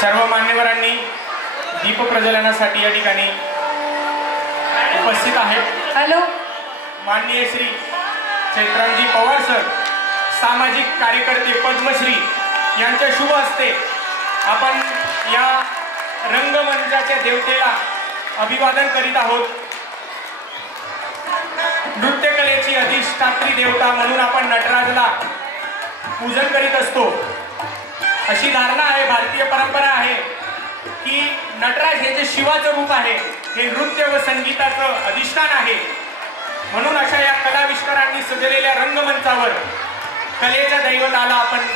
सर्व मान्यवरांनी दीप प्रज्वलनासाठी या ठिकाणी उपस्थित आहेत। हॅलो, माननीय श्री चैत्रामजी पवार सर, सामाजिक कार्यकर्ते पद्मश्री यांच्या शुभ हस्ते आपण या रंगमंचाच्या देवतेला अभिवादन करीत आहोत। नृत्यकलेची अधिष्ठात्री देवता म्हणून आपण नटराजला पूजन करीत असतो। अशी धारणा आहे, भारतीय परंपरा आहे की नटराज हे जे शिवाचं रूप आहे हे नृत्य व संगीताचं अधिष्ठान आहे। म्हणून अशा या कलाविष्कारांनी सजलेल्या रंगमंचावर कलेच्या दैवताला आपण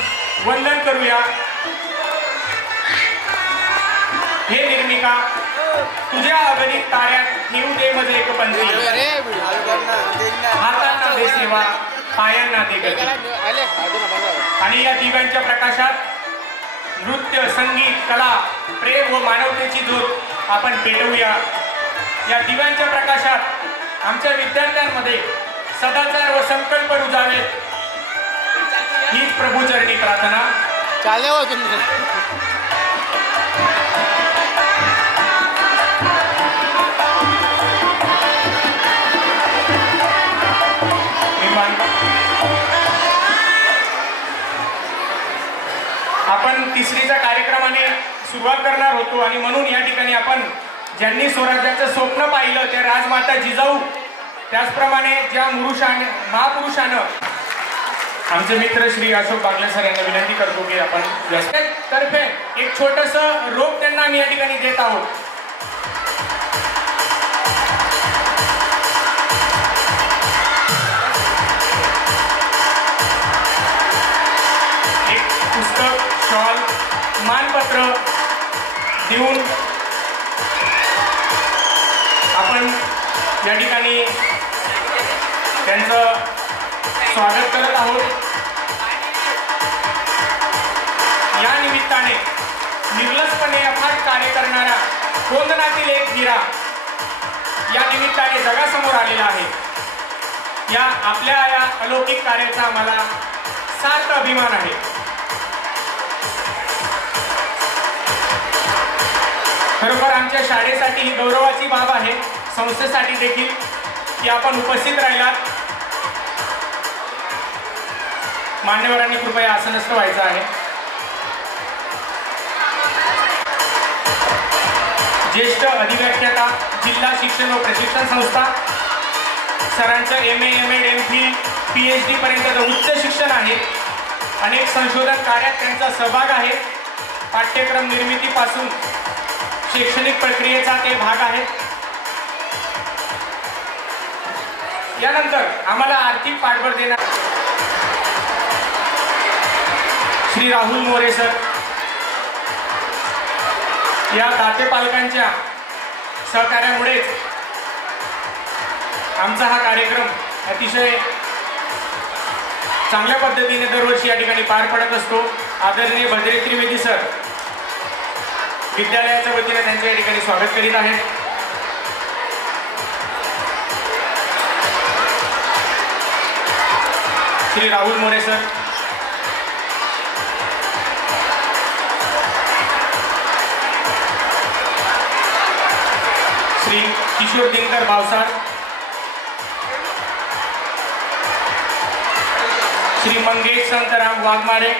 वंदन करूया। हे निर्मिका, तुझ्या अगणित ताऱ्यात ठेवू दे मज एक पंथी, हातांना दे सेवा, पायांना दे गती। आणि या दिव्यांच्या प्रकाशात नृत्य, संगीत, कला, प्रेम व मानवतेची ज्योत आपण पेटवूया। या दिव्यांच्या प्रकाशात आमच्या विद्यार्थ्यांमध्ये सदाचार व संकल्प रुजावेत, हीच प्रभूचरणी प्रार्थना। चालले हो तुम्ही। आपण तिसरीच्या कार्यक्रमाने सुरुवात करणार होतो आणि म्हणून या ठिकाणी आपण ज्यांनी स्वराज्याचं स्वप्न पाहिलं त्या राजमाता जिजाऊ, त्याचप्रमाणे ज्या महापुरुषानं आमचे मित्र श्री अशोक बागले सर यांना विनंती करतो की आपण तर्फे एक छोटंसं रोप त्यांना आम्ही या ठिकाणी देत आहोत। एक पुस्तक, शॉल, मानपत्र देऊन आपण या ठिकाणी त्यांचं स्वागत करत आहोत। या निमित्ताने निर्लसपणे अफाट कार्य करणारा कोंदणातील एक हिरा या निमित्ताने जगासमोर आलेला आहे। या आपल्या या अलौकिक कार्याचा आम्हाला सार्थ अभिमान आहे। खरोखर आमच्या शाळेसाठी ही गौरवाची बाब आहे, संस्थेसाठी देखील, की आपण उपस्थित राहिलात। मान्यवरांनी कृपया आसनस्थ व्हायचं आहे। ज्येष्ठ अधिव्याख्याता, जिल्हा शिक्षण व प्रशिक्षण संस्था, सरांचं MA, MEd, MPhil, PhD पर्यंतचं उच्च शिक्षण आहे। अनेक संशोधन कार्यात त्यांचा सहभाग आहे। पाठ्यक्रम निर्मितीपासून शैक्षणिक प्रक्रियेचा ते भाग आहे। यानंतर आम्हाला आर्थिक पाठबळ देणार श्री राहुल मोरे सर, या दाते पालकांच्या सहकार्यामुळेच आमचा हा कार्यक्रम अतिशय चांगल्या पद्धतीने दरवर्षी या ठिकाणी पार पडत असतो। आदरणीय भद्रे त्रिवेदी सर विद्यालयाच्या वतीने त्यांच्या या ठिकाणी स्वागत करीत आहेत। श्री राहुल मोरे सर, श्री किशोर दिनकर भावसार, श्री मंगेश संतराम वाघमारे।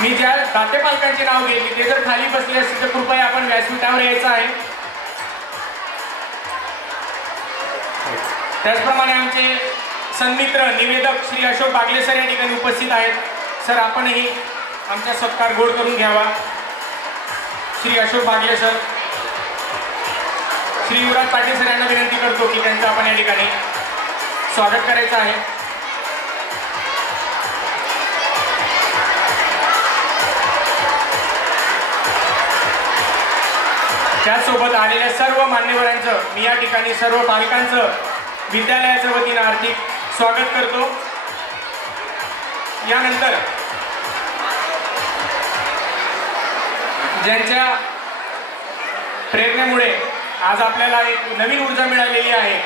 मी ज्या दाते पालकांचे नाव घेतले ते जर खाली बसले असतील तर कृपया आपण व्यासपीठावर यायचं आहे। त्याचप्रमाणे आमचे सन्मित्र निवेदक श्री अशोक बागले सर या ठिकाणी उपस्थित आहेत। सर, आपणही आमचा सत्कार गोड करून घ्यावा। श्री अशोक बागले सर, श्री युवराज पाटील सर यांना विनंती करतो की त्यांचं आपण या ठिकाणी स्वागत करायचं आहे। त्यासोबत आलेल्या सर्व मान्यवरांचं मी या ठिकाणी सर्व पालकांचं विद्यालयाच्या वतीनं हार्दिक स्वागत करतो। यानंतर ज्यांच्या प्रेरणेमुळे आज आपल्याला एक नवीन ऊर्जा मिळालेली आहे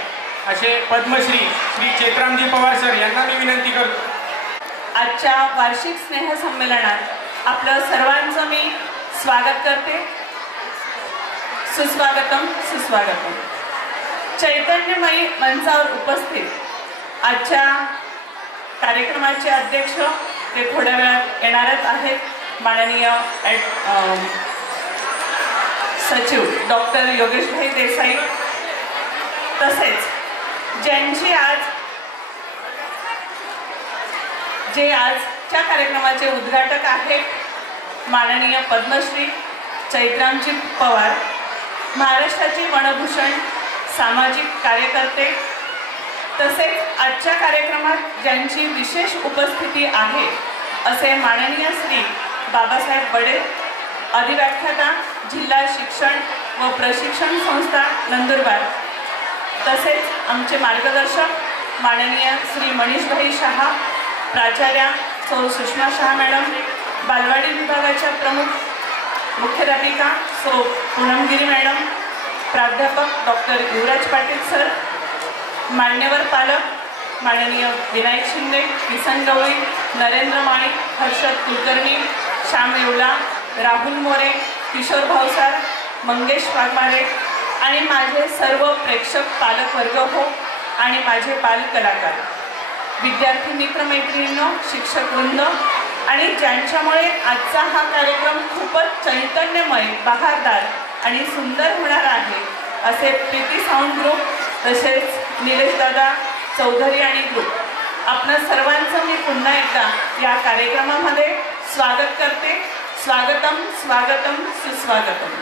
असे पद्मश्री श्री चैत्रामजी पवार सर यांना मी विनंती करतो। आजच्या वार्षिक स्नेहसंमेलनात आपलं सर्वांचं मी स्वागत करते. सुस्वागतम सुस्वागतम. चैतन्यमयी मंचावर उपस्थित आजच्या कार्यक्रमाचे अध्यक्ष ते थोड्या वेळात येणारच आहेत, माननीय सचिव डॉक्टर योगेशभाई देसाई. तसेच जे आजच्या कार्यक्रमाचे उद्घाटक आहेत, माननीय पद्मश्री चैत्रामजी पवार, महाराष्ट्राचे वनभूषण सामाजिक कार्यकर्ते. तसेच आजच्या कार्यक्रमात ज्यांची विशेष उपस्थिती आहे असे माननीय श्री बाबासाहेब बडे, अधिव्याख्याता, जिल्हा शिक्षण व प्रशिक्षण संस्था नंदुरबार. तसेच आमचे मार्गदर्शक माननीय श्री मनीषभाई शहा, प्राचार्या सौ सुषमा शहा मॅडम, बालवाडी विभागाच्या प्रमुख मुख्याध्यापिका सौ पूनमगिरी मॅडम, प्राध्यापक डॉक्टर युवराज पाटील सर, मान्यवर पालक माननीय विनायक शिंदे, किसन गवळी, नरेंद्र माणिक, हर्षद कुलकर्णी, श्याम येवला, राहुल मोरे, किशोर भावसार, मंगेश वाघमारे आणि माझे सर्व प्रेक्षक पालकवर्ग हो आणि माझे बालकलाकार, विद्यार्थी मित्रमैत्रिणींनो, शिक्षकवृंद आणि ज्यांच्यामुळे आजचा हा कार्यक्रम खूपच चैतन्यमय, बहारदार आणि सुंदर होणार आहे असे प्रीती साऊंड ग्रुप, तसेच निलेशदादा चौधरी आणि ग्रुप, आपणा सर्वांचं मी पुन्हा एकदा या कार्यक्रमामध्ये स्वागत करते. स्वागतम स्वागतम सुस्वागतम.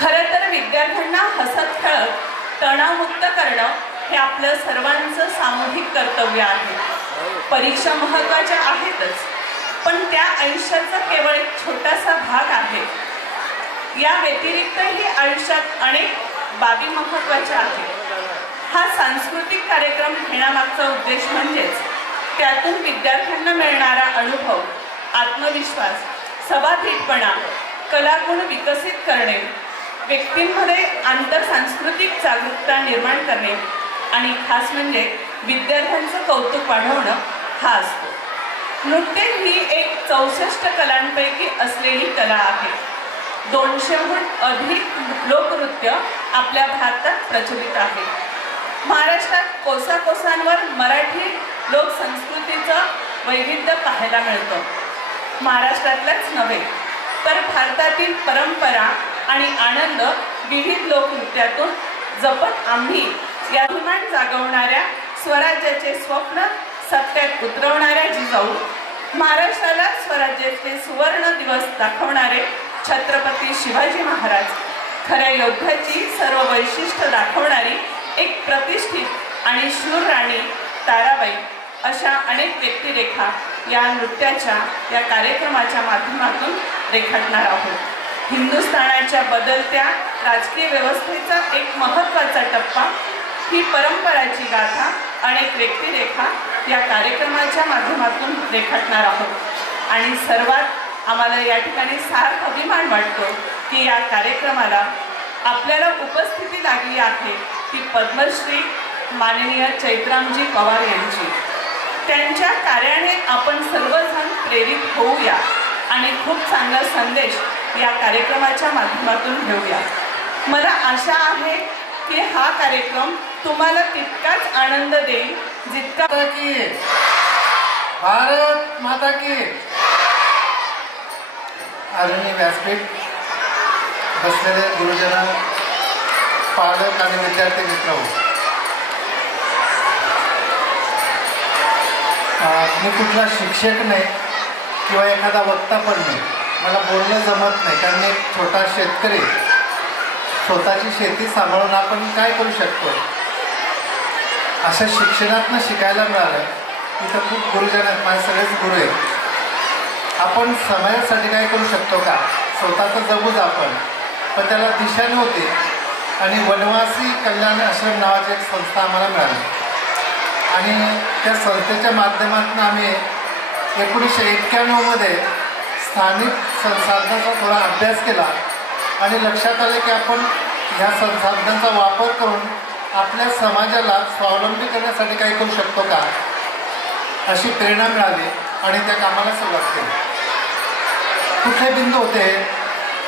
खरं तर विद्यार्थ्यांना हसत खेळत तणावमुक्त करणं हे आपलं सर्वांचं सामूहिक कर्तव्य आहे. परीक्षा महत्त्वाच्या आहेतच, पण त्या आयुष्याचा केवळ एक छोटासा भाग आहे. या व्यतिरिक्तही आयुष्यात अनेक बाबी महत्त्वाच्या आहेत. हा सांस्कृतिक कार्यक्रम घेण्यामागचा उद्देश म्हणजेच त्यातून विद्यार्थ्यांना मिळणारा अनुभव, आत्मविश्वास, सभापतीपणा, कलागुण विकसित करणे, व्यक्तींमध्ये आंतरसांस्कृतिक जागरूकता निर्माण करणे आणि खास म्हणजे विद्यार्थ्यांचं कौतुक वाढवणं हा असतो. नृत्य ही एक 64 कलांपैकी असलेली कला आहे. 200हून अधिक लोकनृत्य आपल्या भारतात प्रचलित आहे. महाराष्ट्रात कोसाकोसांवर मराठी लोकसंस्कृतीचं वैविध्य पाहायला मिळतं. महाराष्ट्रातल्याच नव्हे तर भारतातील परंपरा आणि आनंद विविध लोकनृत्यातून जपत आम्ही या अभिमान जागवणाऱ्या, स्वराज्याचे स्वप्न सत्यात उतरवणाऱ्या जिजाऊ, महाराष्ट्राला स्वराज्याचे सुवर्ण दिवस दाखवणारे छत्रपती शिवाजी महाराज, खऱ्या योद्ध्याची सर्व वैशिष्ट्य दाखवणारी एक प्रतिष्ठित आणि शूर राणी ताराबाई, अशा अनेक व्यक्तिरेखा या नृत्याच्या, या कार्यक्रमाच्या माध्यमातून रेखाटणार आहोत. हिंदुस्थानाच्या बदलत्या राजकीय व्यवस्थेचा एक महत्त्वाचा टप्पा, ही परंपराची गाथा, अनेक व्यक्तिरेखा या कार्यक्रमाच्या माध्यमातून रेखाटणार आहोत. आणि सर्वात आम्हाला या ठिकाणी सार्थ अभिमान वाटतो की या कार्यक्रमाला आपल्याला उपस्थिती लागली आहे ती पद्मश्री माननीय चैत्रामजी पवार यांची. त्यांच्या कार्याने आपण सर्वजण प्रेरित होऊया आणि खूप चांगला संदेश या कार्यक्रमाच्या माध्यमातून घेऊया. मला आशा आहे की हा कार्यक्रम तुम्हाला तितकाच आनंद देईल जितका की भारत माता की. आदरणीय व्यासपीठ बसलेले गुरुजन, पालक आणि विद्यार्थी मित्र, मी कुठला शिक्षक नाही किंवा एखादा वक्ता पण नाही. मला बोलणं जमत नाही, कारण मी एक छोटा शेतकरी. स्वतःची शेती सांभाळून आपण काय करू शकतो, अशा शिक्षणातनं शिकायला मिळालं. इथं खूप गुरुजन आहेत, माझे सगळेच गुरु आहेत. आपण समाजासाठी काय करू शकतो का, स्वतःचं जगूच आपण, पण त्याला दिशा नव्हती. आणि वनवासी कल्याण आश्रम नावाची एक संस्था आम्हाला मिळाली आणि त्या संस्थेच्या माध्यमातून आम्ही 1991मध्ये स्थानिक संसाधनांचा थोडा अभ्यास केला आणि लक्षात आले की आपण ह्या संसाधनांचा वापर करून आपल्या समाजाला स्वावलंबी करण्यासाठी काही करू शकतो का, अशी प्रेरणा मिळाली आणि त्या कामाला सुरुवात केली. कुठले बिंदू होते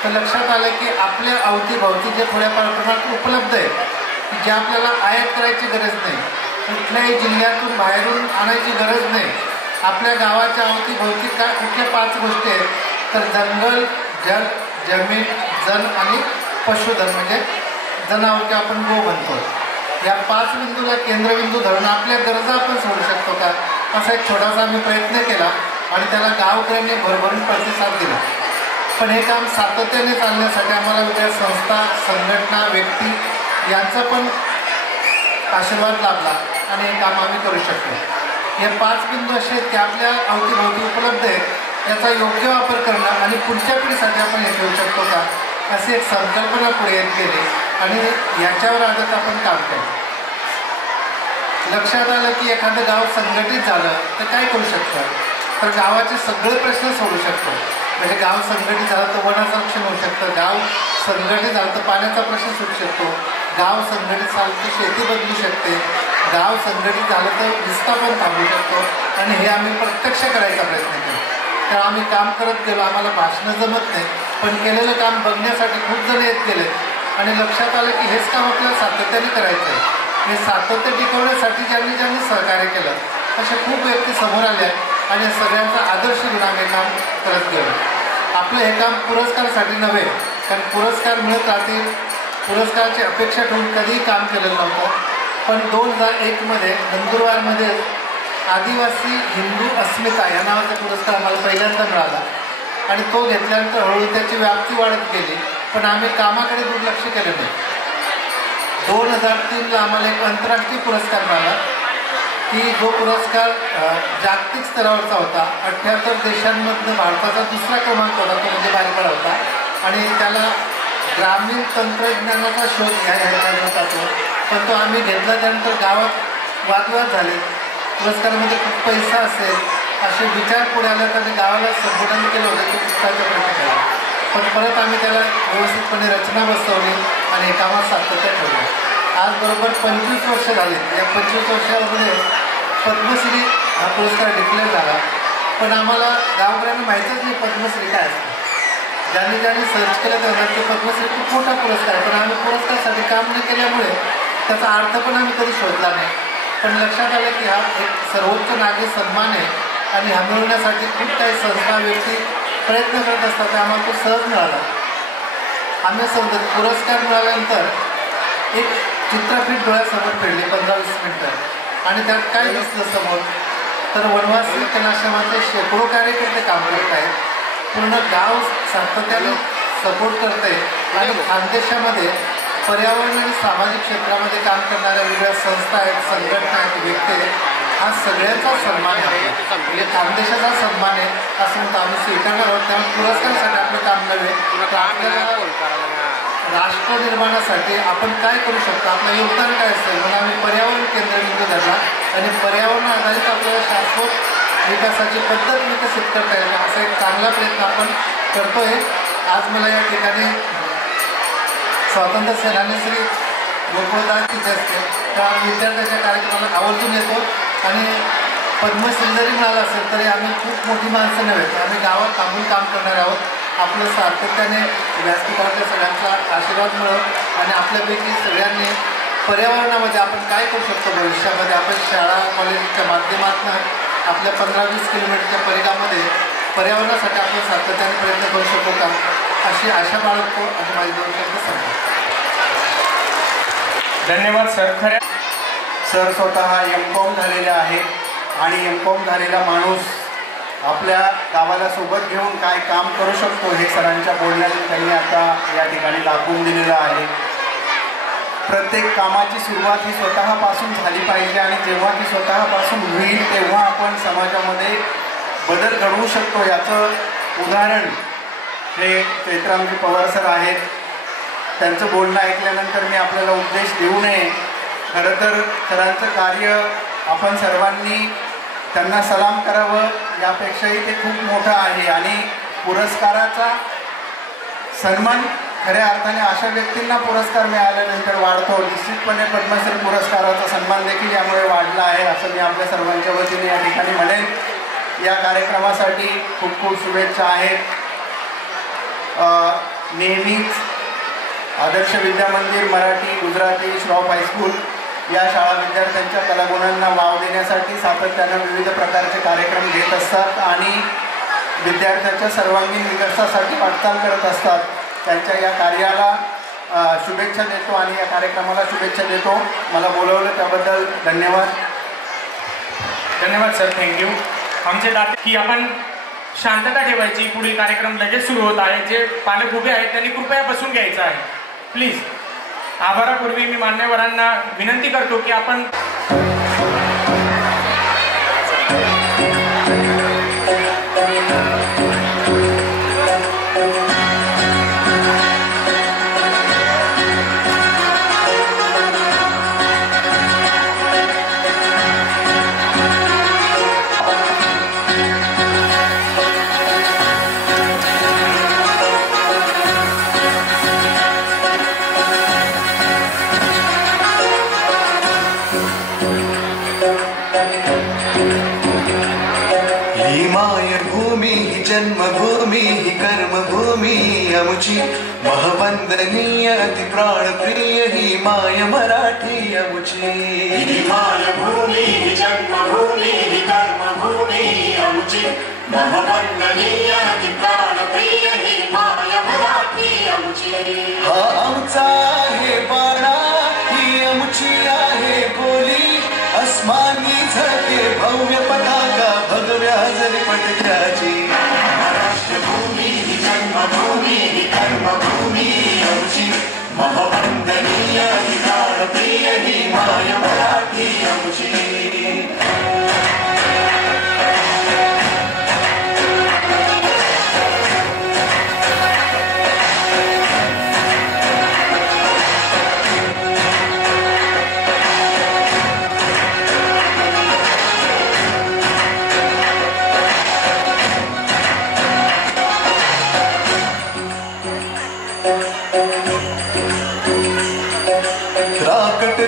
तर लक्षात आलं की आपल्या अवतीभवती जे थोड्याफार प्रमाणात उपलब्ध आहे की जे आपल्याला आयात करायची गरज नाही, कुठल्याही जिल्ह्यातून बाहेरून आणायची गरज नाही. आपल्या गावाच्या अवतीभवती काय कुठल्या 5 गोष्टी आहेत तर जंगल, जल, जमीन, जन आणि पशुधन म्हणजे जनावर की आपण गो म्हणतो. या 5 बिंदूला केंद्रबिंदू धरून आपल्या गरजा आपण सोडू शकतो का, असा एक छोटासा आम्ही प्रयत्न केला आणि त्याला गावकऱ्यांनी भरभरून प्रतिसाद दिला. पण हे काम सातत्याने चालण्यासाठी आम्हाला वेगळ्या संस्था, संघटना, व्यक्ती यांचा पण आशीर्वाद लाभला आणि हे काम आम्ही करू शकतो. हे 5 बिंदू असे आहेत की आपल्या अवतीभवती उपलब्ध आहेत, याचा योग्य वापर करणं आणि पुढच्या पिढीसाठी आपण हे ठेवू शकतो का, अशी एक संकल्पना पुढे येत गेली आणि याच्यावर आजच आपण काम केलं. लक्षात आलं की एखादं गाव संघटित झालं तर काय करू शकतं तर गावाचे सगळे प्रश्न सोडू शकतो. म्हणजे गाव संघटित झालं तर वनाचं रक्षण होऊ शकतं, गाव संघटित झालं तर पाण्याचा प्रश्न सुटू शकतो, गाव संघटित झालं तर शेती बदलू शकते, गाव संघटित झालं तर विस्थापन थांबवू शकतो. आणि हे आम्ही प्रत्यक्ष करायचा प्रयत्न केला. तर आम्ही काम करत गेलो, आम्हाला भाषणं जमत नाही पण केलेलं काम बघण्यासाठी खूप जण येत गेले आणि लक्षात आलं की हेच काम आपल्याला सातत्याने करायचं आहे. हे सातत्य टिकवण्यासाठी ज्यांनी ज्यांनी सहकार्य केलं असे खूप व्यक्ती समोर आल्या आणि सगळ्यांचा आदर्श घेऊन आम्ही काम करत गेलो. आपलं हे काम पुरस्कारासाठी नव्हे, कारण पुरस्कार मिळत राहतील, पुरस्काराची अपेक्षा ठेवून कधीही काम केलेलं नव्हतं. पण 2001मध्ये नंदुरबारमध्ये आदिवासी हिंदू अस्मिता या नावाचा पुरस्कार आम्हाला पहिल्यांदा मिळाला आणि तो घेतल्यानंतर हळूहळू त्याची व्याप्ती वाढत गेली. पण आम्ही कामाकडे दुर्लक्ष केलं नाही. 2003ला आम्हाला एक आंतरराष्ट्रीय पुरस्कार मिळाला की जो पुरस्कार जागतिक स्तरावरचा होता. 78 देशांमधनं भारताचा 2रा क्रमांक होता, तो म्हणजे बारीपाडा होता आणि त्याला ग्रामीण तंत्रज्ञानाचा शोध ह्याच्यात होता तो. पण तो आम्ही घेतला, त्यानंतर गावात वादविवाद झाले, पुरस्कारामध्ये खूप पैसा असेल असे विचार पुढे आले आणि गावाला संघटन केलं होतं की पुस्तकाचा प्रयत्न केला. पण परत आम्ही त्याला व्यवस्थितपणे रचना बसवली आणि हे कामात सातत्य ठेवलं. आज बरोबर 25 वर्ष झाले. या 25 वर्षामध्ये पद्मश्री हा पुरस्कार डिक्लेअर झाला. पण आम्हाला गावकऱ्यांना माहीतच नाही पद्मश्री काय असतं. ज्यांनी ज्यांनी सर्च केलं त्याला की पद्मश्री खूप मोठा पुरस्कार आहे, पण आम्ही पुरस्कारासाठी काम न केल्यामुळे त्याचा अर्थ पण आम्ही कधी शोधला नाही. पण लक्षात आलं की हा एक सर्वोच्च नागरी सन्मान आहे आणि हा मिळवण्यासाठी खूप काही संस्था, व्यक्ती प्रयत्न करत असतात. तर आम्हाला तो सहज मिळाला. आम्ही समजत पुरस्कार मिळाल्यानंतर एक चित्रफीत डोळ्यासमोर फिरली 15-20 मिनटं आणि त्यात काय दिसलं समोर तर वनवासी कलाश्रमाचे शेकडो कार्यकर्ते काम करत आहेत. पूर्ण गाव सातत्याने सपोर्ट करत आहे आणि खानदेशामध्ये पर्यावरण आणि सामाजिक क्षेत्रामध्ये काम करणाऱ्या वेगळ्या संस्था आहेत, संघटना आहेत, व्यक्ती आहेत. हा सगळ्यांचा सन्मान आहे, म्हणजे खानदेशाचा सन्मान आहे असं म्हणतो आम्ही स्वीकारणार आहोत. त्यामुळे पुरस्कारासाठी आपलं काम नव्हे तर आपल्याला राष्ट्र निर्माणासाठी आपण काय करू शकतो, आपलं योगदान काय असेल म्हणून आम्ही पर्यावरण केंद्रबिंदू धरला आणि पर्यावरण आधारित आपल्याला शाश्वत विकासाची पद्धत विकसित करता येईल असा एक चांगला प्रयत्न आपण करतोय. आज मला या ठिकाणी स्वातंत्र्य सेनानी श्री गोकुळदास तिथे असते त्या विद्यार्थ्याच्या कार्यक्रमाला आवर्जून येतो आणि पद्मश्री जरी मिळाला असेल तरी आम्ही खूप मोठी माणसं नव्हे, आम्ही गावात थांबून काम करणार आहोत. आपलं सातत्याने व्यासपीठाच्या सगळ्यांचा आशीर्वाद मिळव आणि आपल्यापैकी सगळ्यांनी पर्यावरणामध्ये आपण काय करू शकतो भविष्यामध्ये. आपण शाळा कॉलेजच्या माध्यमातून आपल्या 15-20 किलोमीटरच्या परिघामध्ये पर्यावरणासाठी आपण सातत्याने प्रयत्न करू शकतो का अशी आशा बाळगतो आणि माझी 2 शब्द सांगतो. धन्यवाद सर. खऱ्या सर स्वतः M.Com झालेले आहेत आणि M.Com झालेला माणूस आपल्या गावाला सोबत घेऊन काय काम करू शकतो हे सरांच्या बोलण्यातून त्यांनी आता या ठिकाणी दाखवून दिलेलं आहे. प्रत्येक कामाची सुरुवात ही स्वतःपासून झाली पाहिजे आणि जेव्हा ती स्वतःपासून होईल तेव्हा आपण समाजामध्ये बदल घडवू शकतो. याचं उदाहरण हे चैत्रामजी पवार सर आहेत. त्यांचं बोलणं ऐकल्यानंतर मी आपल्याला उपदेश देऊ नये. खरं तर सरांचं कार्य आपण सर्वांनी त्यांना सलाम करावं यापेक्षाही ते खूप मोठं आहे आणि पुरस्काराचा सन्मान खऱ्या अर्थाने अशा व्यक्तींना पुरस्कार मिळाल्यानंतर वाढतो. निश्चितपणे पद्मश्री पुरस्काराचा सन्मान देखील यामुळे वाढला आहे असं मी आपल्या सर्वांच्या वतीने या ठिकाणी म्हणेन. या कार्यक्रमासाठी खूप खूप शुभेच्छा आहेत. नेहमीच आदर्श विद्यामंदिर मराठी गुजराती श्रॉफ हायस्कूल या शाळा विद्यार्थ्यांच्या कलागुणांना वाव देण्यासाठी सातत्यानं विविध प्रकारचे कार्यक्रम घेत असतात आणि विद्यार्थ्यांच्या सर्वांगीण विकासासाठी वाटचाल करत असतात. त्यांच्या या कार्याला शुभेच्छा देतो आणि या कार्यक्रमाला शुभेच्छा देतो. मला बोलवलं त्याबद्दल धन्यवाद. धन्यवाद सर, थँक्यू. आमचे दाते की आपण शांतता ठेवायची, पुढील कार्यक्रम लगेच सुरू होत आहे. जे पालक उभे आहेत त्यांनी कृपया बसून घ्यायचं आहे प्लीज. आभारापूर्वी मी मान्यवरांना विनंती करतो की आपण जन्मभूमी ही कर्मभूमी अमुची महवंदनीय अति प्राणप्रिय ही माय मराठी अमुची. ही मायभूमी ही जन्मभूमी ही कर्मभूमी अमुची महवंदनीय अति प्राणप्रिय ही माय मराठी अमुची. हा आमचा आहे बाणा ही अमुची आहे बोली अस्मानी झळके भव्य पताका भगव्या जरी पटक्याची. भूमी ही जन्मभूमी ही कर्मभूमी अमुची महवंदनीय ही प्राणप्रिय ही माय मराठी अमुची.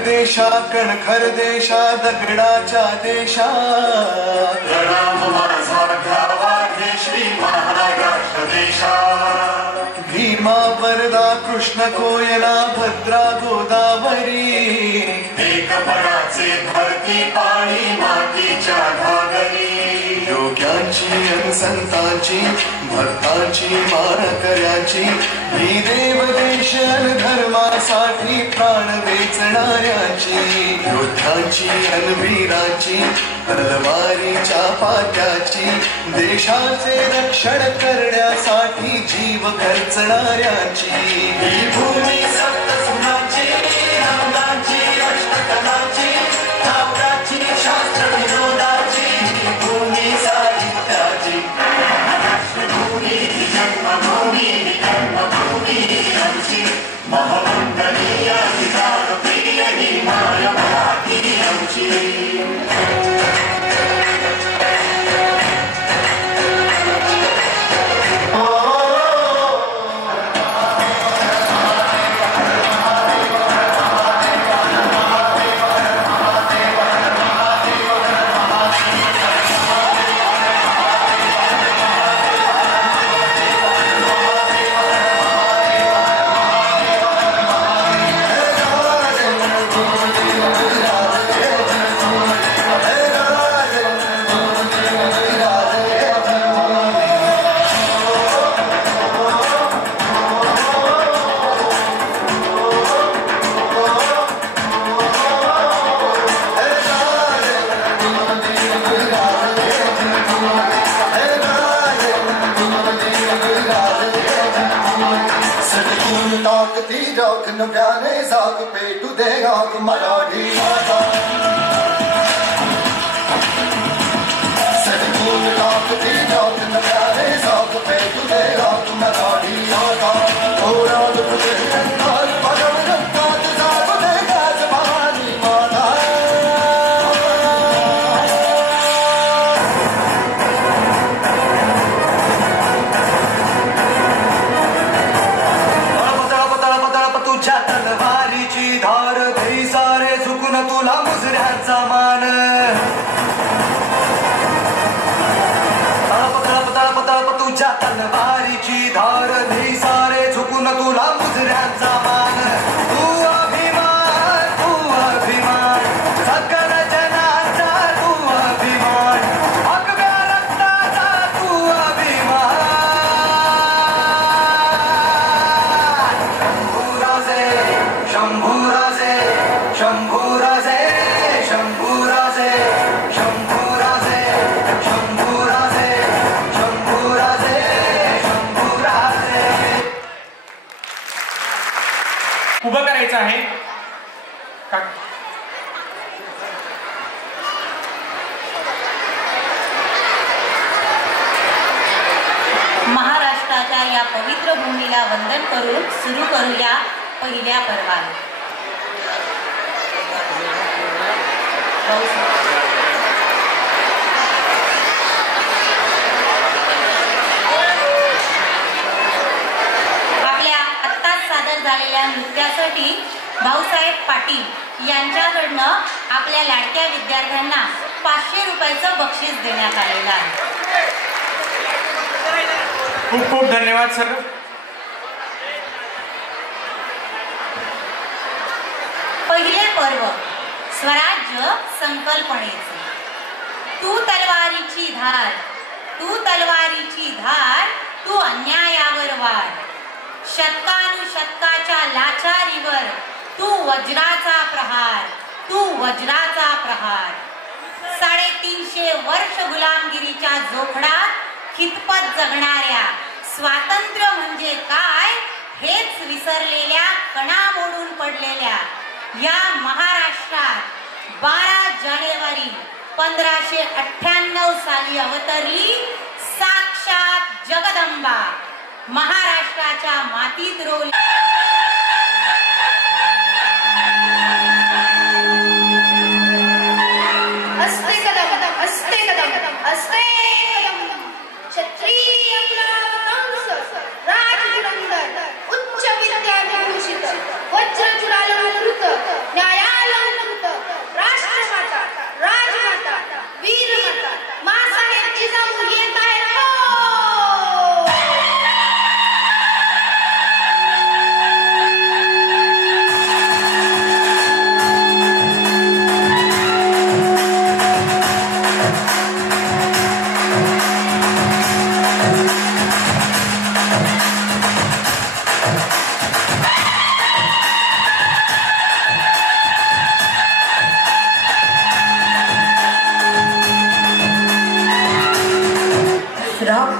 देशा कणखर देशा दगडाच्या देशा प्रणाम माझा घ्यावा हे श्री महाराष्ट्र देशा. भीमा वरदा कृष्ण कोयना भद्रा गोदावरी एकपणाचे धरती पाणी मातीच्या घागरी. योग्यांची संतांची भक्तांची मानकऱ्याची ही देवदेश धर्मासाठी प्राण वेचणाऱ्याची योद्ध्यांची वीराची तलवारीच्या पाट्याची देशाचे रक्षण करण्यासाठी जीव खर्चणाऱ्याची. ही भूमी सप्तसुनाची रंगाची अष्टकलाची काव्याची शास्त्र विनोदाची भूमी साहित्याची. राष्ट्रभूमी ही जन्मभूमी ही कर्मभूमी आमची महवंदनीय ही प्राणप्रिय ही माय मराठी आमची. नव्याने जाग पेटू दे आग मराठी माता. सडकून टाकती जाग नव्याने जाग पेटू दे आग मराठी माता. ओराड तुझे रंगात भगव रंगात जाग दे गाज महानी माता. तुझ्या तलवारीची धार घरी सारे झुकून तुला मुजऱ्याचा मान. तळप तळप तळप तळप तळप तुझ्या तलवारीची धार नाही सारे झुकून तुला मुजऱ्यांचा मान तू अभिमान सकल जनाचा तू अभिमान अकव्या रक्ताचा तू अभिमान शंभूराजे शंभूराजे शंभूराजे शंभूराजे शंभूराजे शंभूराजे शंभूराजे उभं करायचं आहे महाराष्ट्राच्या या पवित्र भूमीला वंदन करून सुरू करूया पहिल्या पर्वाला. आपल्या आत्ताच सादर झालेल्या नृत्यासाठी भाऊसाहेब पाटील यांच्याकडनं आपल्या लाडक्या विद्यार्थ्यांना 500 रुपयाचं बक्षीस देण्यात आलेलं आहे. खूप खूप धन्यवाद सर. पहिले पर्व स्वराज्य संकल्पनेचे. तू तलवारीची धार, तू तलवारीची धार, तू अन्यायावर वार. शतकानुशतकाच्या लाचारीवर तू वज्राचा प्रहार, तू वज्राचा प्रहार. 350 वर्ष गुलामगिरीच्या जोखडात खितपत जगणाऱ्या स्वातंत्र्य म्हणजे काय हेच विसरलेल्या कणा मोडून पडलेल्या या महाराष्ट्रात 12 जानेवारी 1598 साली अवतरली साक्षात जगदंबा. महाराष्ट्राच्या मातीत रोवली हस्ते कदम हस्ते कदम हस्ते कदम क्षत्रिय कुलावतंस राजपुरंदर उच्च विद्याविभूषित वज्रचूडालंकृत न्यायालंकृत राष्ट्रमाता राजमाता वीरमाता मासाहेब जिजाऊ येत आहेत.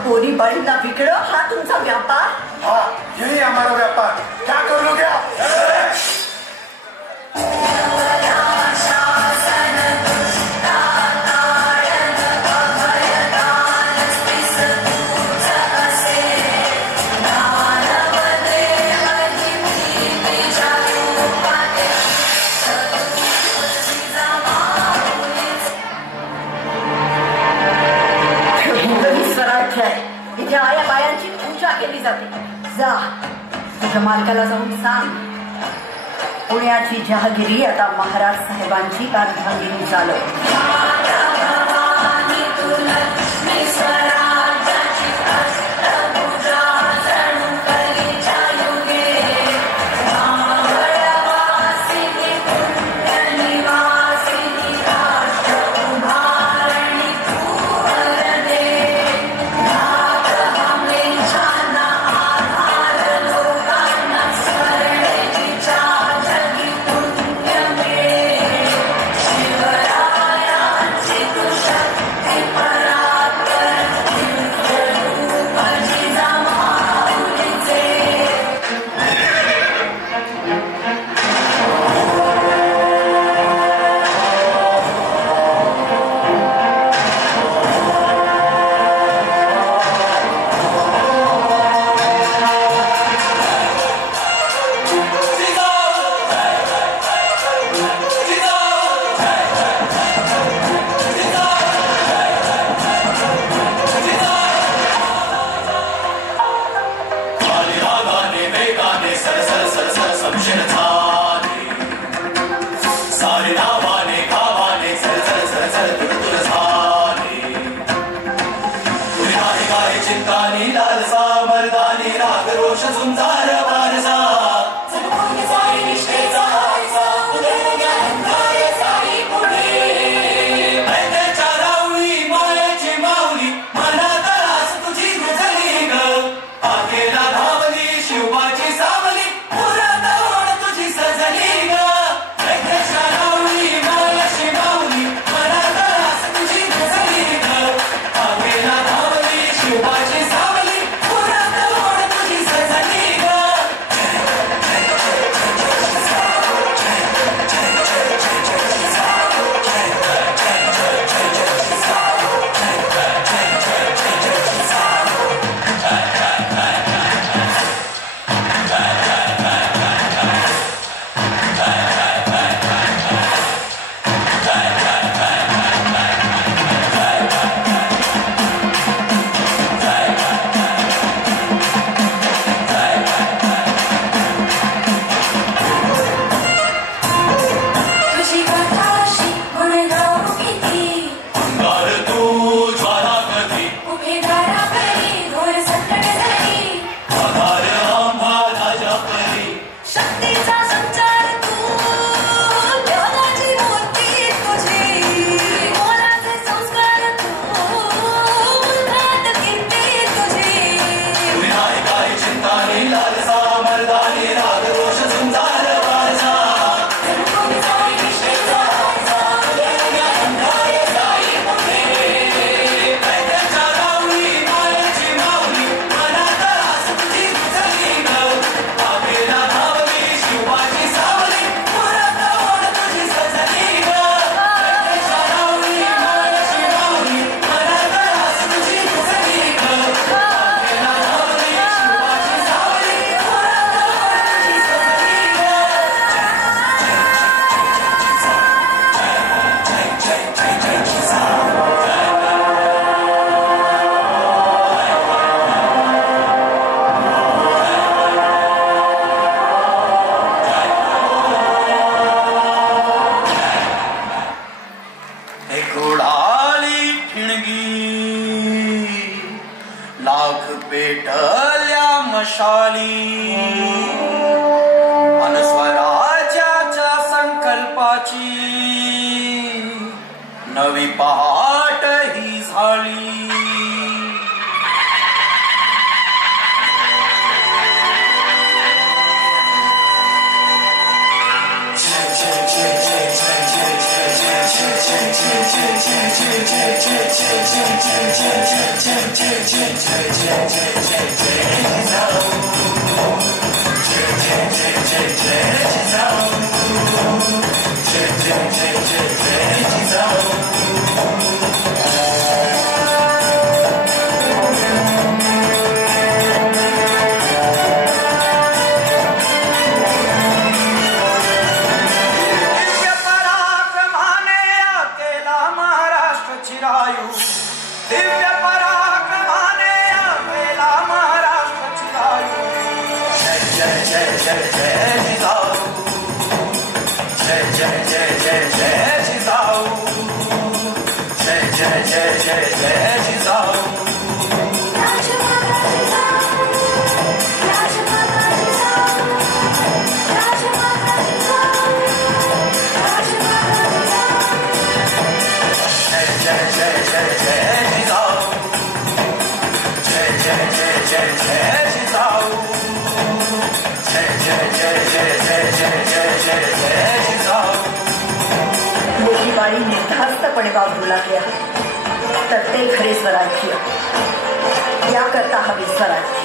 पोरी बाळींना विकणं हा तुमचा व्यापार. हाँ यही हमारा व्यापार. क्या कर लोगे आप? इथे आया बायांची पूजा केली जाते. जा तुझ्या मालकाला जाऊन सांग पुण्याची जहागिरी आता महाराज साहेबांची अर्धांगिनी चालव. शिवरायांची तुझ्या काय चिंतानी लालसा मर्दानी राग रोष झुंजार वारसा निष्ठेचा नवी पहाट ही झाली निर्धास्तपणे वावरू लागल्या तर ते खरे स्वराज्य. याकरता हवे स्वराज्य.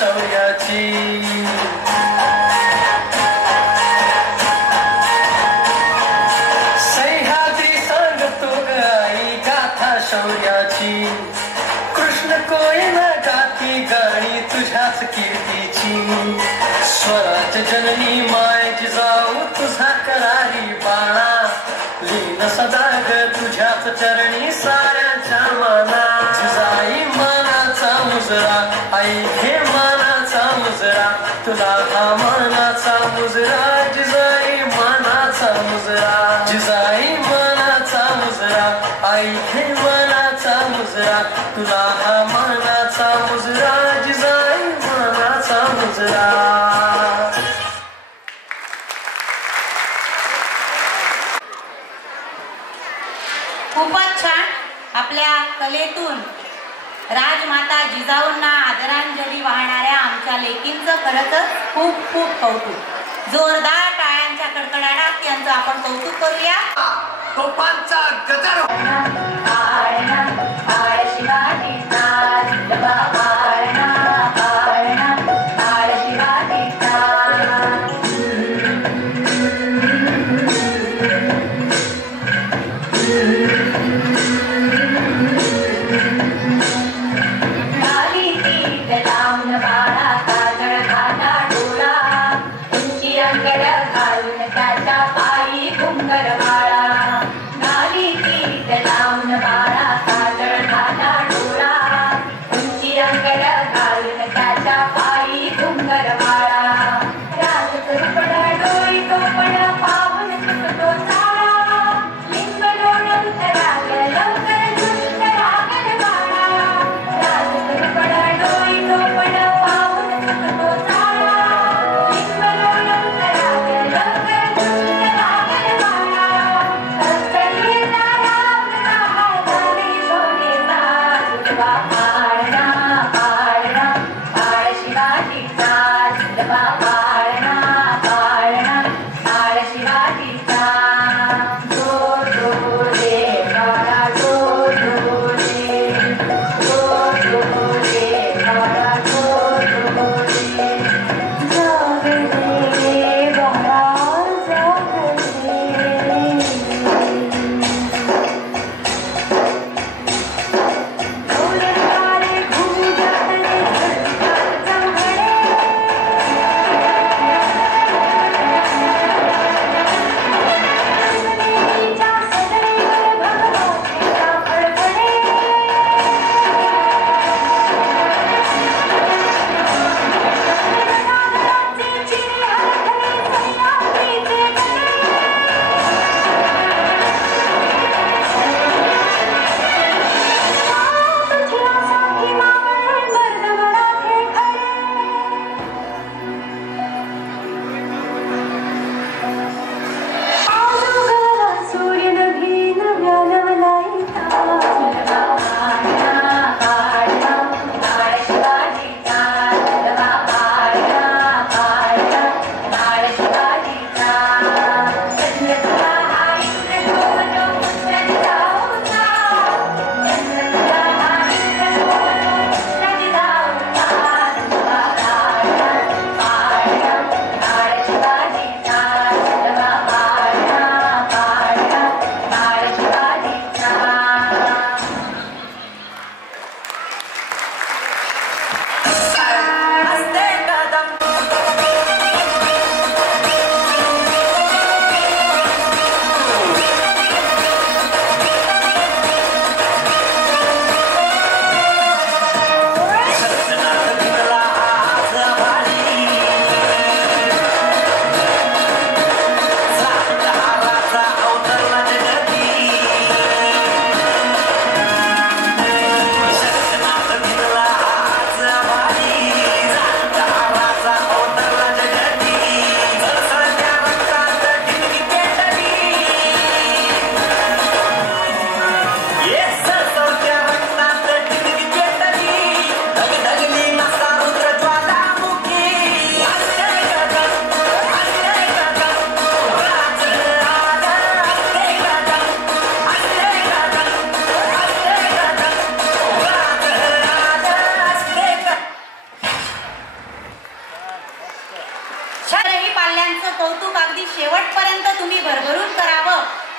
शौर्याची जननी मायची जाऊ तुझा करारी बाळा लीन सदा ग तुझ्याच चरणी साऱ्यांच्या माना जिजाई मानाचा मुजरा आई घे मानाचा मुजरा तुला हा मानाचा मुजरा जिजाई मानाचा मुजरा जिजाई मानाचा मुजरा आई घे मानाचा मुजरा तुला हा मानाचा मुजरा जिजाई मानाचा मुजरा. खूपच छान. आपल्या कलेतून राजमाता जिजाऊंना आदरांजली वाहणाऱ्या आमच्या लेकींचं खरंच खूप खूप कौतुक. जोरदार टाळ्यांच्या कडकडाटात यांचं आपण कौतुक करूया. तोफांचा गजर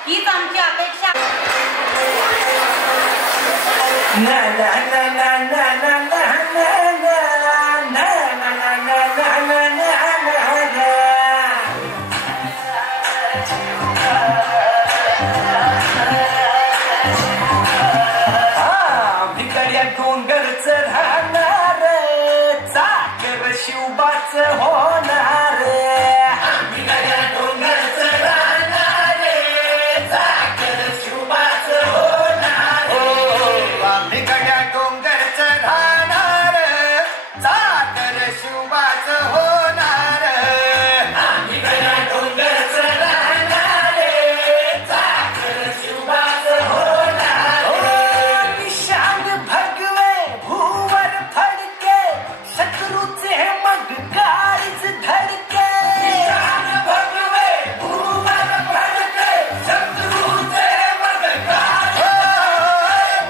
हीच आमची अपेक्षा. ना होणार आम्ही गड्या डोंगरचं राहणार चाकर शुभाचं होणार आम्ही गड्या डोंगरचं राहणार चाकर शुभाचं होणार आम्ही गड्या डोंगरचं राहणार चाकर शुभाचं होणार निशान भगवे भूवर फडके शत्रूचे मग काळीच धडके निशान भगवे भूवर फडके शत्रूचे मग काळीच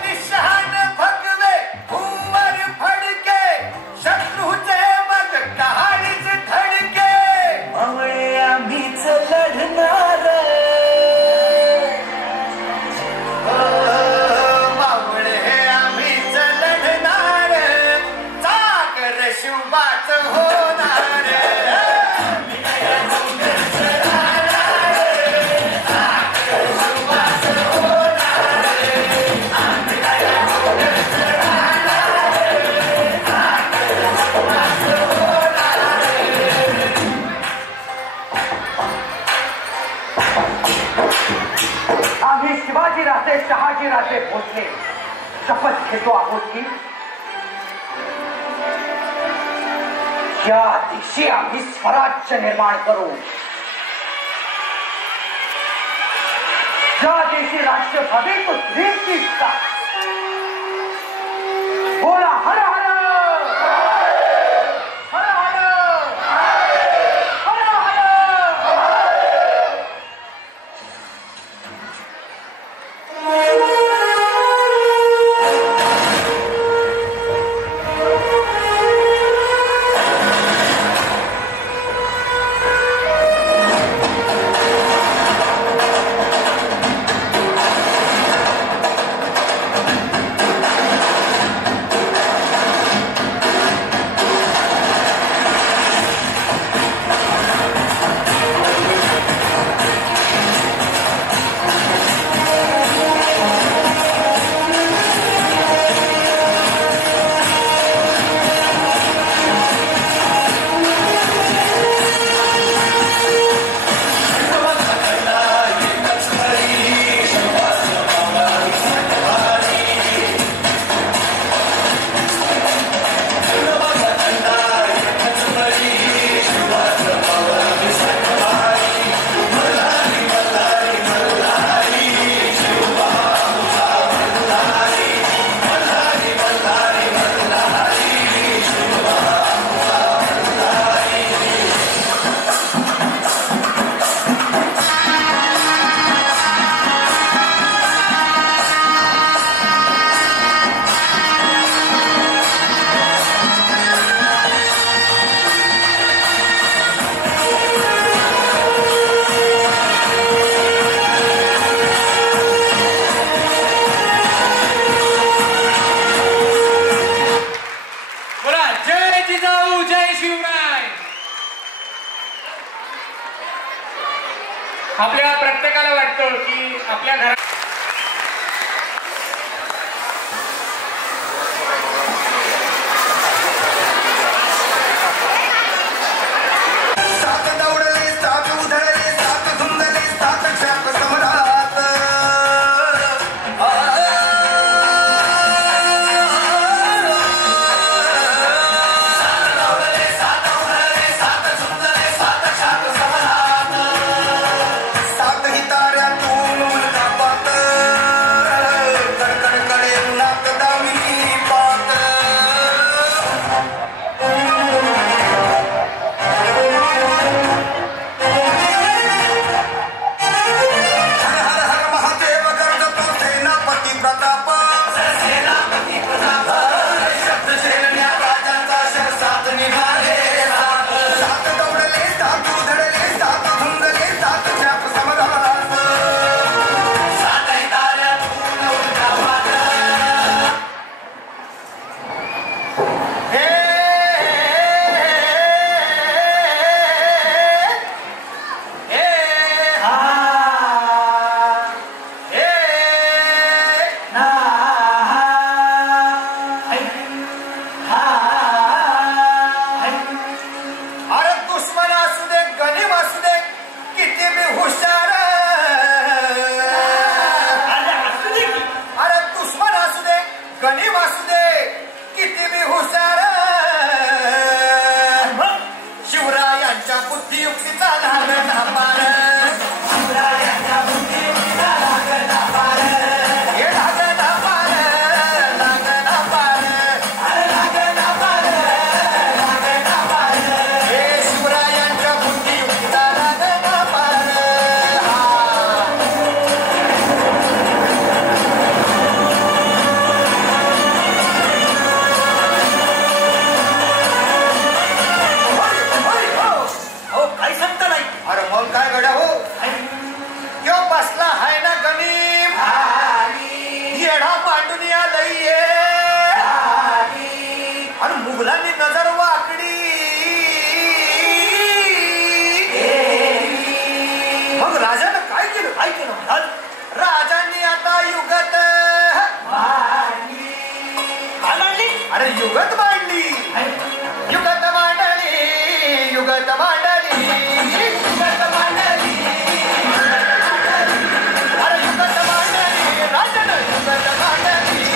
निशान भगवे भूवर फडके शत्रूचे मग काळीच धडके मावळे आम्हीच लढणार मावळे आम्हीच लढणार चाकर शुभाच होणार आम्ही शिवाजी राजे शहाजी राजे भोसले शपथ घेतो आहोत की या दिवशी आम्ही स्वराज्य निर्माण करू ज्या दिवशी राष्ट्र भावे तो ध्वजची बोला हर हर हर हर हर हर आपल्या प्रत्येकाला वाटतं की आपल्या घरात सात दौडले सात उधळले सात धुंदले सात क्षाप सम्राट सात दौडले सात उधळले सात धुंदले सात क्षाप सम्राट सात ही ताऱ्यातून मुलगा बुद्धीयुक्तीचा लागला पार शिवरायांच्या बुद्धीयुक्तीचा लागला पार हे लागला पार लागला पार अरे लागला पार लागला पार हे शिवरायांच्या बुद्धीयुक्तीचा लागला पार काही सांगता नाही. अरे मग काय गड्या हो यो बसला हाय ना गणिम येडा मांडून आलंय आणि मुघलांनी नजर वाकडी मग राजानं काय केलं राजांनी आता युगत अरे युगत मांडली युगत मांडली युगत मांडली युगत मांडली अरे युगत मांडली राजानं युगत मांडली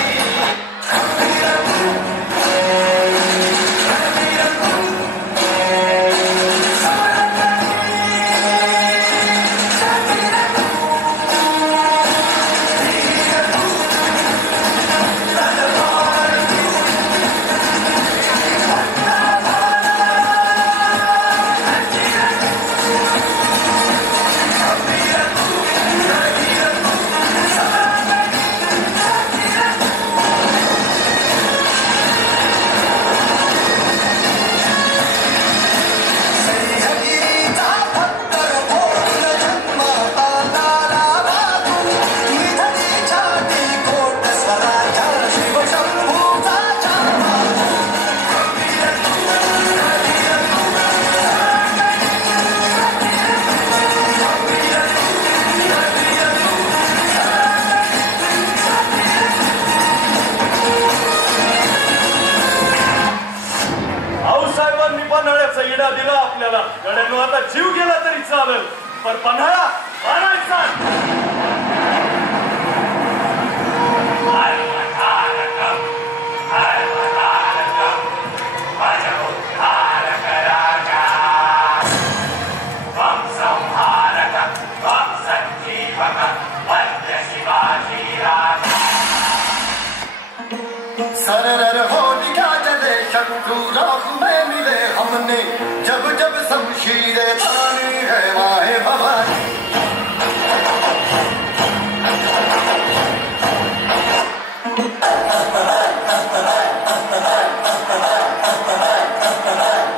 इडा दिला आपल्याला गड्यांनो आता जीव गेला तरी चालेल पण पन्हाळा आणायचा सरर हो दिखा जले शत्रु राह में मिले हमने जब जब शमशीरें तानी है माहे भवानी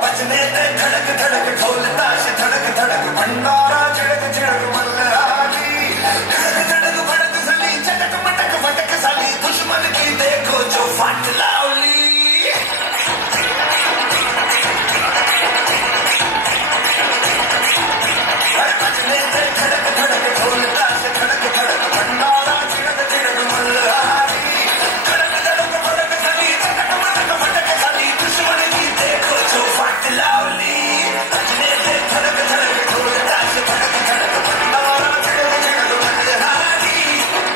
बचने ते धड़क धड़क ढोल ताश धड़क धड़क भंडारा झड़क झड़क मल्हारी धड़क धड़क भड़क सली चटक मटक भटक सली दुश्मन की देखो जो फाट लावली बचने ते धड़क धड़क ढोल ताश धड़क धड़क भंडारा झड़क झड़क मल्हारी धड़क धड़क भड़क सली चटक मटक भटक सली दुश्मन की देखो जो फाट लावली बचने ते धड़क धड़क ढोल ताश धड़क धड़क भंडारा झड़क झड़क मल्हारी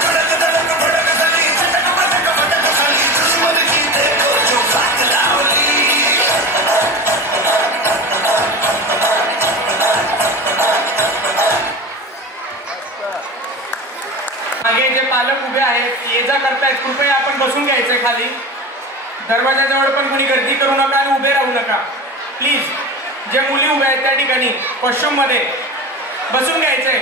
धड़क धड़क भड़क सली चटक मटक भटक सली दुश्मन की देखो जो फाट लावली मागे जे पालक उभे आहेत ये जा करतायत कृपया आपण बसून घ्यायचंय खाली दरवाजाजवळ पण कुणी गर्दी करू नका आणि उभे राहू नका प्लीज जे मुली उभ्या आहेत त्या ठिकाणी कॉस्ट्युम मध्ये बसून घ्यायचंय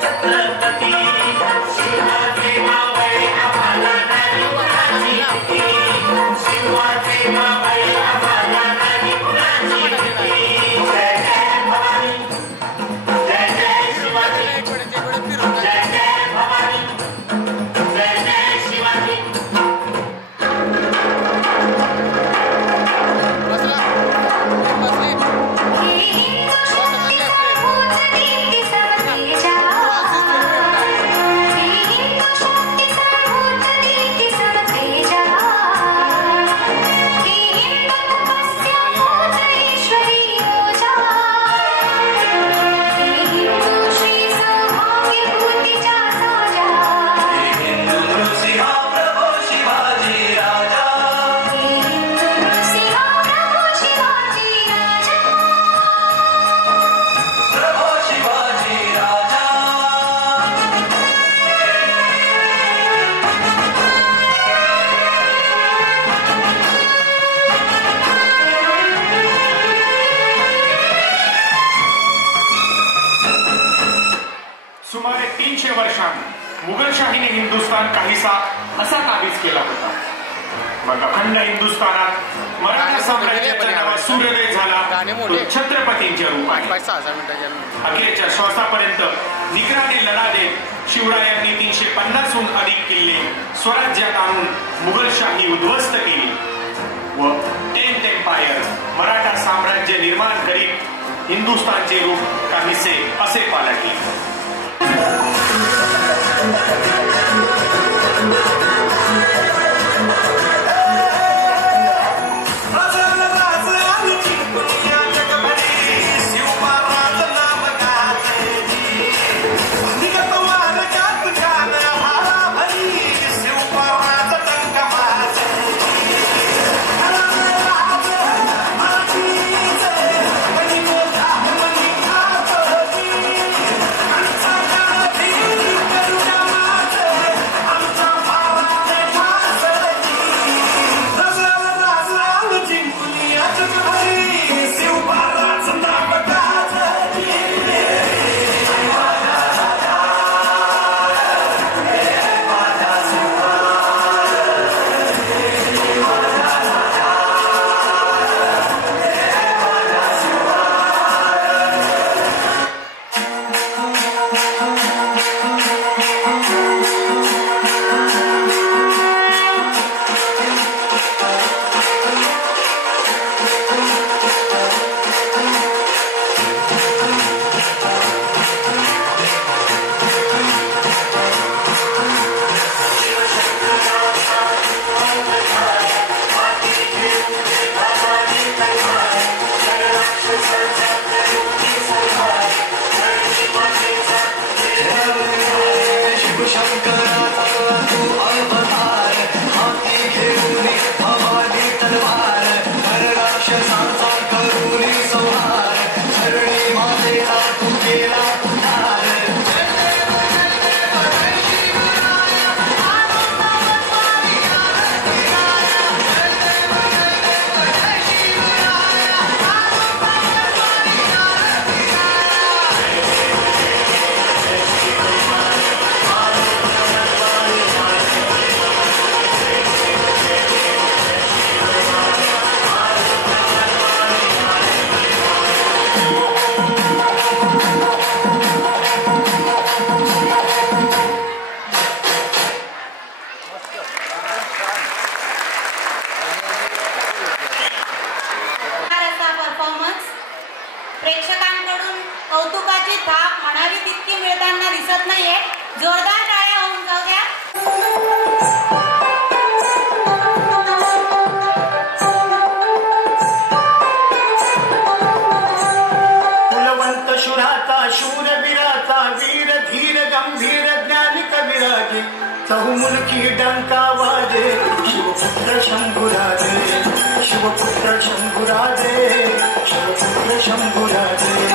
छत्रपती शिवाजी मावळे आम्हाला नाही कुणाची भीती शिवाजी मावळे आम्हाला नाही कुणाची भीती जय जय भवानी जय जय शिवाजी जय जय भवानी जय जय शिवाजी सुमारे 300 वर्षांनी मुघलशाहीने हिंदुस्थान काहीसा असा काबीज केला होता. मग अखंड हिंदुस्थानात मराठा साम्राज्याचा नवा सूर्योदय झाला तो छत्रपतींच्या रूपाने. अखेरच्या श्वासापर्यंत निग्राने लढा देत शिवरायांनी 350हून अधिक किल्ले स्वराज्यात आणून मुघलशाही उद्ध्वस्त केली व 10th एम्पायर मराठा साम्राज्य निर्माण करीत हिंदुस्थानचे रूप काहीसे असे पालटले. प्रेक्षकांकडून कौतुकाची थाप म्हणावी तितकी मिळताना दिसत नाहीये. जोरदार टाळ्या होऊन जाऊ द्या. कुलवंत शुराचा शूरवीराचा वीर धीर गंभीर ज्ञानी कविराजे चहुमुलकी डंका वाजे शिवपुत्र शंभुराजे शिवपुत्र शंभुराजे शिवपुत्र शंभुराजे.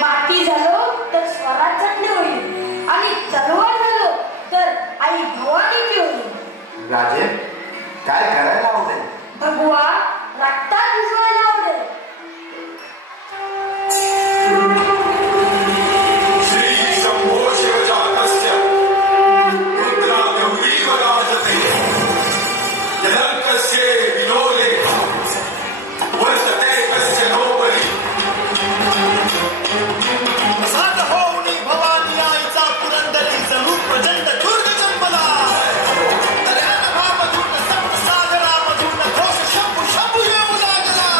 माती झालो तर स्वराज चटणी होईल आणि तलवार झालो तर आई भवानीची होईल. राजे काय करायला आवडेल? भगवा रक्तात भिजवायला आवडेल. श्री शंभो शिवजातस्य रुद्रा गौरी वराजते यलंकस्य विलोले वर्तते कस्य नोपरी. सात होऊनी भवानी आईचा पुरंदरी जणू प्रचंड दुर्ग जन्मला. दर्यान भामधून सप्त सागरामधून घोष शंभू शंभू येऊ लागला.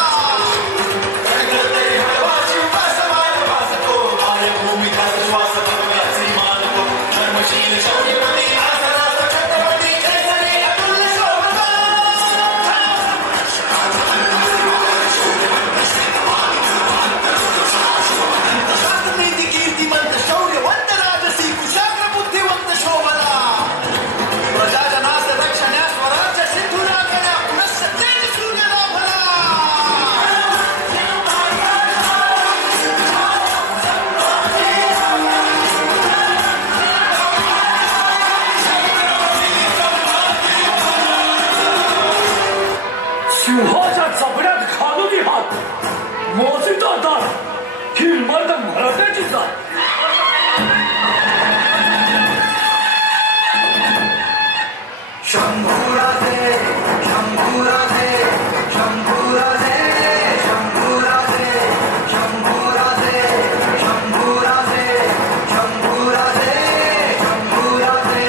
गणगणते हळवाची उपासमान वासतो मायभूमिका सुवास भगव्याची मानतो धर्मशील शौर्यवती आसरास छत्रपती केसरी अतुल्य शोभता. शास्त्रनीती कीर्तिमंत शौर्यवंत राजसी कुशाग्र बुद्धिवंत शोभला. प्रजाजनास रक्षण्या स्वराज्य सिद्धू लागण्या पुनश्च तेज सूर्य लाभला. सिंहाच्या चपड्यात घालून हात मोसिता दात ही मर्द मराठ्याची जात. शंभूराजे शंभूराजे शंभूराजे शंभूराजे शंभूराजे शंभूराजे शंभूराजे शंभूराजे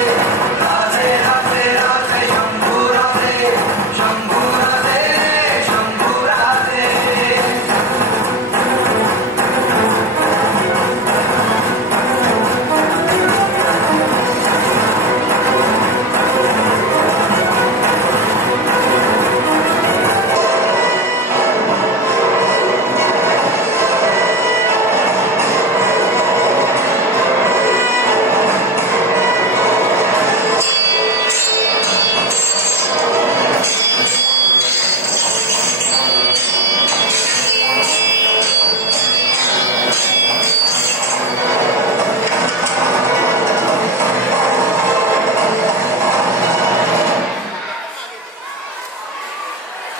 राजे राजे राजे शंभूराजे शंभूराजे शंभूराजे.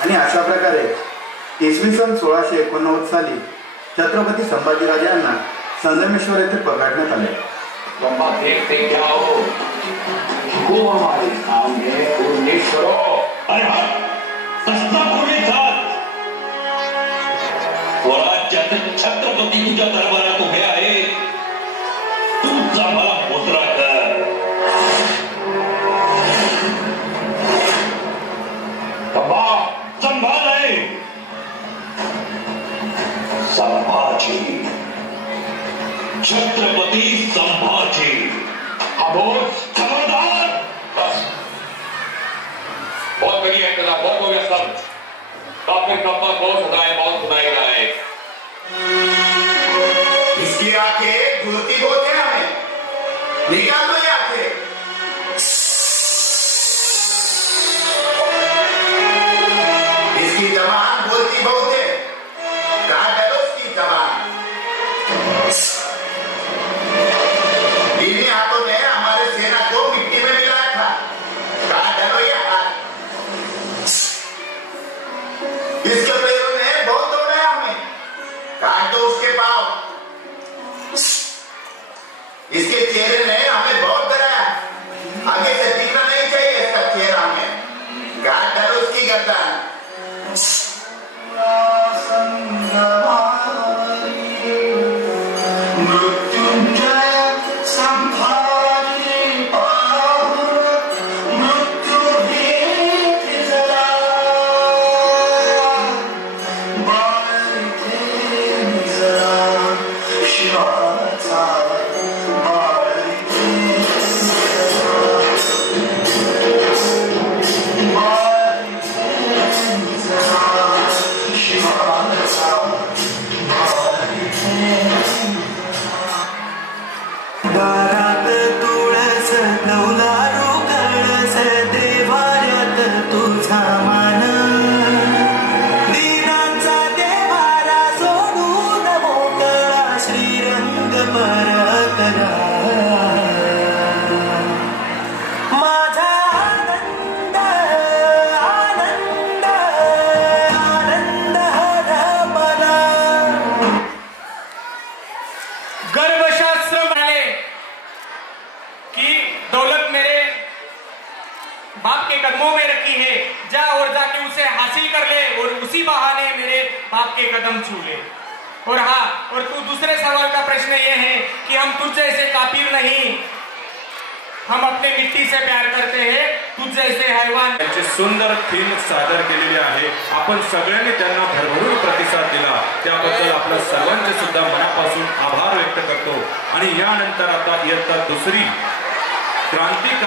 आणि अशा प्रकारे इसवी सन 1689 साली छत्रपती संभाजीराजे यांना संगमेश्वर येथे पकडण्यात आले. लंबा देखते क्या हो वो हमारे सामने पूर्णेश्वरो. अरे हा कसला पूर्वी जात स्वराज्यात छत्रपती तुझ्या दरबारात उभे आहे. तुमचा मला मुद्रा कर. संभाल आहे संभाजी छत्रपती संभाजी. अबोध खबरदार. बस बहुत बड़ी है कला, बहुत हो गया सब. काफी कब्बा को सुनाए बहुत सुनाई रहा है. इसकी आंखें घुलती बहुत है. हमें निकाल दो ये आंखें. इसकी जबान बोलती बहुत है. काट डालो उसकी जबान. इन्हीं हाथों ने हमारे सेना को मिट्टी में मिलाया था. काट डालो ये हाथ. इसके पैरों ने बहुत दौड़ाया हमें. काट दो उसके पांव. इसके चेहरे ने हमें बहुत डराया. आगे से दिखना नहीं चाहिए इसका चेहरा हमें. काट डालो उसकी गर्दन. मृत्युंजय संभाजी पाहुर मृत्यू भीती जरा. बाळते जरा शिवाचा. बाळते दारात तुळस नवलारू कळस देवाऱ्यात तुझा मान. दीनांचा देवारा सोडून मोकळा श्री रंग परतला माझा आनंद आनंद आनंद हरपला गर्भशास्त्र म्हणाले कि दौलत मेरे बाप के कदमों में रखी है, जा और जाके उसे हासिल कर ले और उसी बहाने मेरे बाप के कदम छू ले। और हाँ, और तू दूसरे सवाल का प्रश्न ये है कि हम तुझ जैसे काफिर नहीं, हम अपने मिट्टी से प्यार करते हैं, तुझ जैसे हैवान। त्यांची सुंदर थीम सादर केलेली आहे। आपण सगळ्यांनी त्यांना भरभरून प्रतिसाद दिला, त्याबद्दल आपल्या सर्वांचे सुद्धा मनापासून आभार व्यक्त करतो। आणि यानंतर आता इयत्ता दुसरी क्रांती